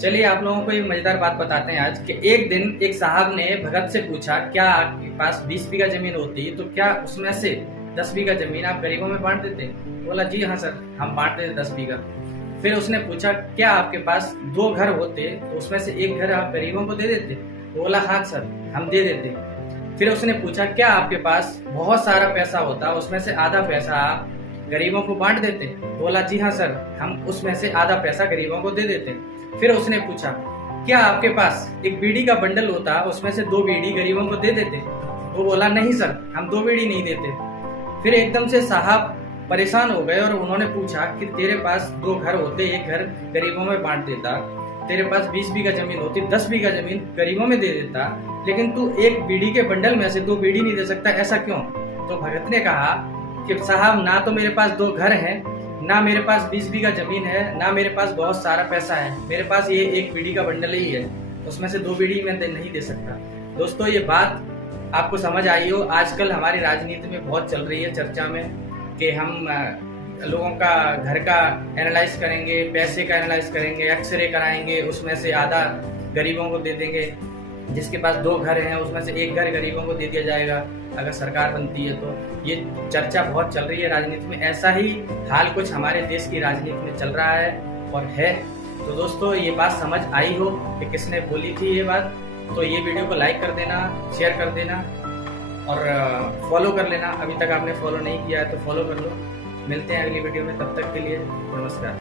चलिए आप लोगों को एक मजेदार बात बताते हैं आज कि एक दिन एक साहब ने भगत से पूछा, क्या आपके पास 20 बीघा जमीन होती तो क्या उसमें से 10 बीघा जमीन आप गरीबों में बांट देते? बोला जी हाँ सर, हम बांट देते 10 बीघा। फिर उसने पूछा, क्या आपके पास 2 घर होते तो उसमें से एक घर आप गरीबों को दे देते? बोला हाँ सर, हम दे देते। फिर उसने पूछा, क्या आपके पास बहुत सारा पैसा होता उसमें से आधा पैसा आप गरीबों को बांट देते? बोला जी हाँ सर, हम उसमें से आधा पैसा गरीबों को दे देते। फिर उसने पूछा, क्या आपके पास एक बीड़ी का बंडल होता उसमें से 2 बीड़ी गरीबों को दे देते? वो बोला नहीं सर, हम 2 बीड़ी नहीं देते। फिर एकदम से साहब परेशान हो गए और उन्होंने पूछा कि तेरे पास 2 घर होते, एक घर गरीबों में बांट देता, तेरे पास 20 बीघा जमीन होती, 10 बीघा जमीन गरीबों में दे देता, लेकिन तू एक बीड़ी के बंडल में से 2 बीड़ी नहीं दे सकता, ऐसा क्यों? तो भगत ने कहा कि साहब, ना तो मेरे पास 2 घर हैं, ना मेरे पास 20 बीघा जमीन है, ना मेरे पास बहुत सारा पैसा है, मेरे पास ये एक बीड़ी का बंडल ही है, उसमें से 2 बीड़ी मैं नहीं दे सकता। दोस्तों, ये बात आपको समझ आई हो। आजकल हमारी राजनीति में बहुत चल रही है चर्चा में कि हम लोगों का घर का एनालाइज करेंगे, पैसे का एनालाइज करेंगे, एक्सरे कराएंगे, उसमें से आधा गरीबों को दे देंगे। जिसके पास 2 घर हैं उसमें से एक घर गरीबों को दे दिया जाएगा अगर सरकार बनती है तो। ये चर्चा बहुत चल रही है राजनीति में। ऐसा ही हाल कुछ हमारे देश की राजनीति में चल रहा है और है। तो दोस्तों, ये बात समझ आई हो कि किसने बोली थी ये बात, तो ये वीडियो को लाइक कर देना, शेयर कर देना और फॉलो कर लेना। अभी तक आपने फॉलो नहीं किया है तो फॉलो कर लो। मिलते हैं अगली वीडियो में, तब तक के लिए नमस्कार।